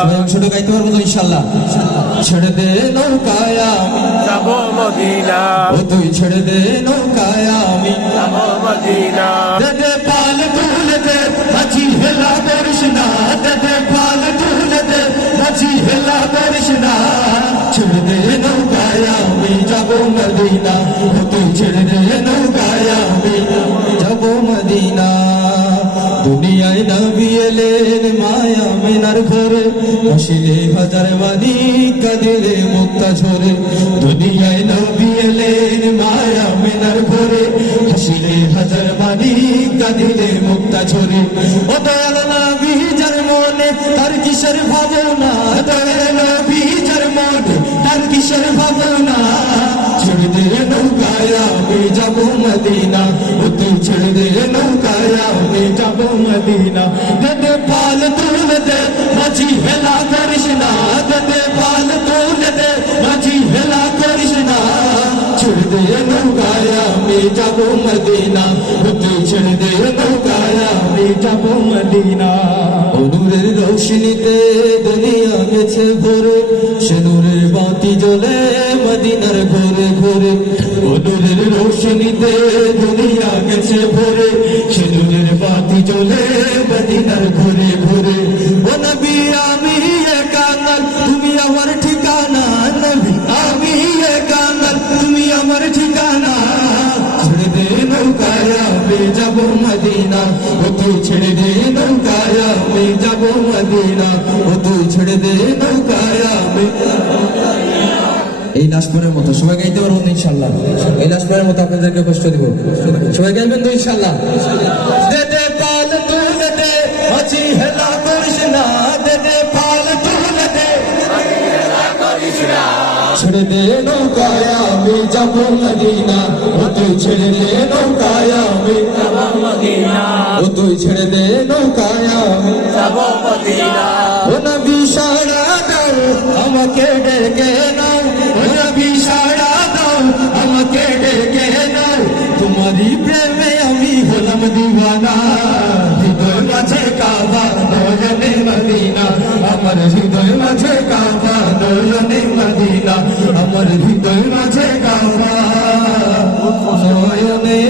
সবাই অংশটা গাইতে পারবো তো ইনশাআল্লাহ। ছেড়ে দে নৌকায় আমি যাব মদিনা, ও তুই ছেড়ে দে নৌকায় আমি যাব মদিনা। দে দে পাল তুলে দে মাঝি হেলা করিস না, দে দে পাল তুলে দে মাঝি হেলা করিস না। ছেড়ে দে নৌকায় আমি যাব মদিনা, ও তুই ছেড়ে দে নৌকায় আমি যাব মদিনা। দুনিয়ায় নবী এলেন মায়া মিনার ঘরে, হাসিলে হাজার বাণী কাঁদিলে মুক্তা ঝরে। দুনিয়ায় নবী এলেন মায়া মিনার ঘরে, হাসিলে হাজার বাণী কাঁদিলে মুক্তা ঝরে। ও দয়াল নবী যার মনে তার কিসের ভাবনা, দয়াল নবী যার মনে তার কিসের ভাবনা। ছেড়ে দে নৌকায় আমি যাব মদিনা, ও তুই ছেড়ে দে নৌকায় আমি যাব মদিনা। দে দে পাল তুলে দে মাঝি হেলা করিস না, দে দে পাল তুলে দে মাঝি হেলা করিস না। ছেড়ে দে নৌকায় আমি যাব মদিনা, ও তুই ছেড়ে দে নৌকায় আমি যাব মদিনা। ও নূরের রৌশনীতে দুনিয়া গেছে ভরে, সে নূরের বাতি জ্বলে মদিনার ঘরে ঘরে। ও নূরের রৌশনীতে দুনিয়া গেছে ভরে, সে নূরের বাতি জ্বলে মদিনার ঘরে ঘরে। ও নবী আমি একাঙ্গাল তুমি আমার ঠিকানা, নবী আমি একাঙ্গাল তুমি আমার ঠিকানা। ছেড়ে দে নৌকায় আমি যাব মদিনা, ও তুই ছেড়ে দে নৌকায় আমি যাব মদিনা, ও তুই ছেড়ে দে নৌকায় আমি। এই লাস্টবারের মতো সবাই গাইতে পারবো তো ইনশাল্লাহ। এই লাস্টবারের মতো আপনাদেরকে কষ্ট দিব, সবাই গাইবেন তো ইনশাল্লাহ। দে দে পাল তুলে দে মাঝি হেলা করিস না, দে দে পাল তুলে দে ছেড়ে দে নৌকায় আমি যাব মদিনা, ও তুই ছেড়ে দে নৌকায় আমি যাব মদিনা, ও তুই ছেড়ে দে নৌকায় আমি যাব মদিনা। ও নবী সাড়া দাও আমাকে ডেকে নাও, ও নবী সাড়া দাও আমাকে ডেকে নাও। তোমারই প্রেমে আমি হলাম দিওয়ানা, হৃদয় মাঝে কাবা নয়নে মদিনা, আমার হৃদয় মাঝে কাবা নয়নে মদিনা, আমার হৃদয় মাঝে কাবা নয়নে